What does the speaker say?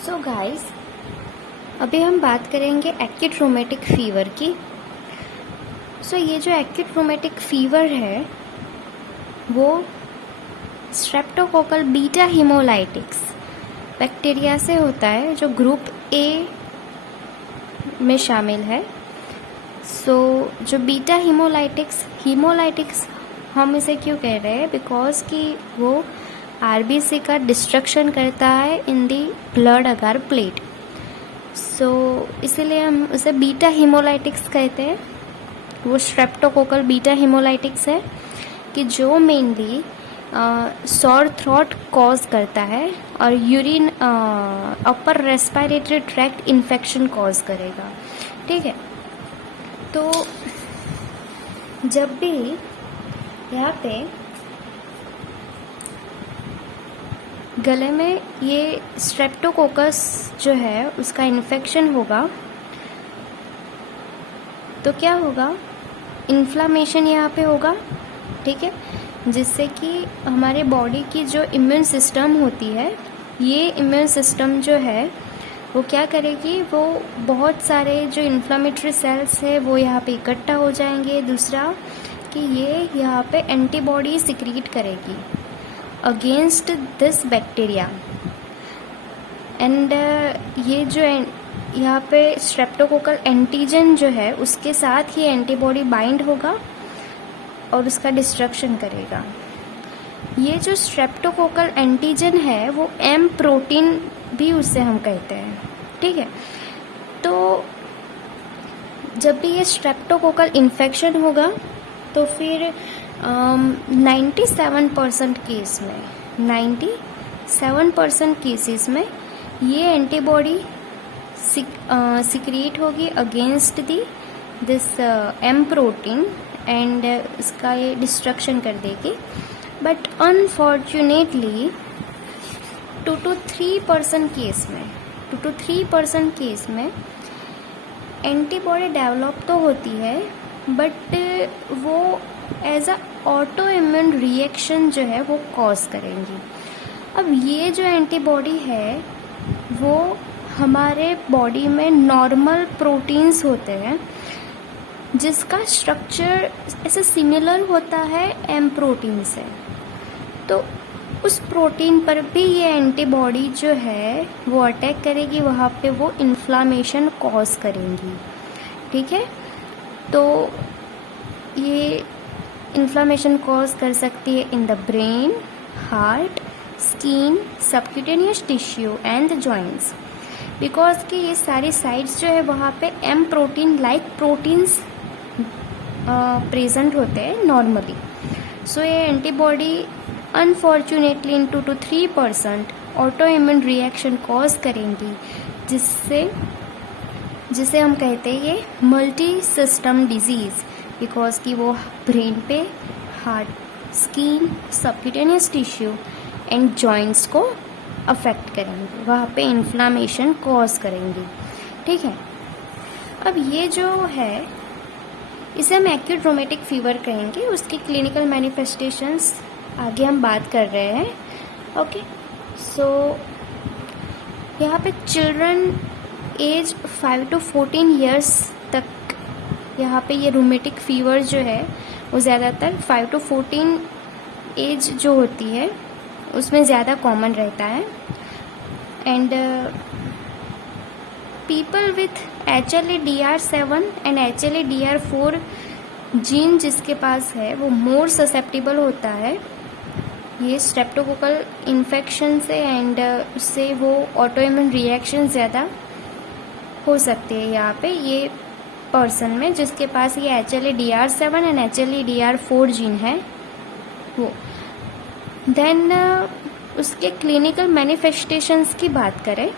So guys, अभी हम बात करेंगे एक्यूट रोमेटिक फीवर की। ये जो एक्यूट रोमेटिक फीवर है वो स्ट्रेप्टोकोकल बीटा हीमोलाइटिक्स बैक्टीरिया से होता है, जो ग्रुप ए में शामिल है। जो बीटा हीमोलाइटिक्स हम इसे क्यों कह रहे हैं, बिकॉज कि वो आरबीसी का डिस्ट्रक्शन करता है इन दी ब्लड अगर प्लेट। इसीलिए हम उसे बीटा हीमोलाइटिक्स कहते हैं। वो स्ट्रेप्टोकोकल बीटा हीमोलाइटिक्स है कि जो मेनली सॉर थ्रोट कॉज करता है और urine upper respiratory tract infection cause करेगा। ठीक है, तो जब भी यहाँ पे गले में ये स्ट्रेप्टोकोकस जो है उसका इन्फेक्शन होगा तो क्या होगा, इन्फ्लामेशन यहाँ पे होगा। ठीक है, जिससे कि हमारे बॉडी की जो इम्यून सिस्टम होती है, ये इम्यून सिस्टम जो है वो क्या करेगी, वो बहुत सारे जो इन्फ्लामेटरी सेल्स है वो यहाँ पे इकट्ठा हो जाएंगे। दूसरा कि ये यहाँ पे एंटीबॉडी सिक्रीट करेगी अगेंस्ट दिस बैक्टीरिया एंड ये जो यहाँ पे स्ट्रेप्टोकोकल एंटीजन जो है उसके साथ ही एंटीबॉडी बाइंड होगा और उसका डिस्ट्रक्शन करेगा। ये जो स्ट्रेप्टोकोकल एंटीजन है वो एम प्रोटीन भी उससे हम कहते हैं। ठीक है, तो जब भी ये स्ट्रेप्टोकोकल इन्फेक्शन होगा तो फिर 97% केसेस में ये एंटीबॉडी सिक्रिएट होगी against this M protein and इसका ये डिस्ट्रक्शन कर देगी। बट अनफॉर्चुनेटली 2 to 3% केस में एंटीबॉडी डेवलप तो होती है बट वो as a auto immune reaction जो है वो कॉज करेंगी। अब ये जो एंटीबॉडी है वो हमारे बॉडी में नॉर्मल प्रोटीन्स होते हैं जिसका स्ट्रक्चर ऐसे सिमिलर होता है एम प्रोटीन से, तो उस प्रोटीन पर भी ये एंटीबॉडी जो है वो अटैक करेगी, वहाँ पे वो इन्फ्लामेशन कॉज करेंगी। ठीक है, तो ये इन्फ्लामेशन कॉज कर सकती है in the brain, heart, skin, subcutaneous tissue and the joints, because कि ये सारी साइट्स जो है वहाँ पे M protein like proteins present होते हैं नॉर्मली। ये antibody unfortunately in 2 to 3% auto immune reaction cause करेंगी, जिसे हम कहते हैं ये मल्टी सिस्टम डिजीज़, बिकॉज कि वो ब्रेन पे, heart, skin, subcutaneous tissue and joints को अफेक्ट करेंगे, वहाँ पे इन्फ्लामेशन कॉज करेंगी। ठीक है, अब ये जो है इसे हम एक्यूट रोमेटिक फीवर कहेंगे। उसकी क्लिनिकल मैनिफेस्टेशंस आगे हम बात कर रहे हैं। ओके, यहाँ पे चिल्ड्रन एज 5 to 14 ईयर्स तक यहाँ पे ये रोमेटिक फीवर जो है वो ज़्यादातर 5 to 14 एज जो होती है उसमें ज़्यादा कॉमन रहता है। And people with HLA-DR7 and HLA-DR4 gene जिसके पास है वो मोर ससेप्टिबल होता है ये स्ट्रेप्टोकोकल इन्फेक्शन से एंड उससे वो ऑटो इम्यून रिएक्शन ज़्यादा हो सकते हैं यहाँ पे ये पर्सन में जिसके पास ये HLA-DR7 एंड HLA-DR4 जीन है वो। देन उसके क्लिनिकल मैनिफेस्टेशंस की बात करें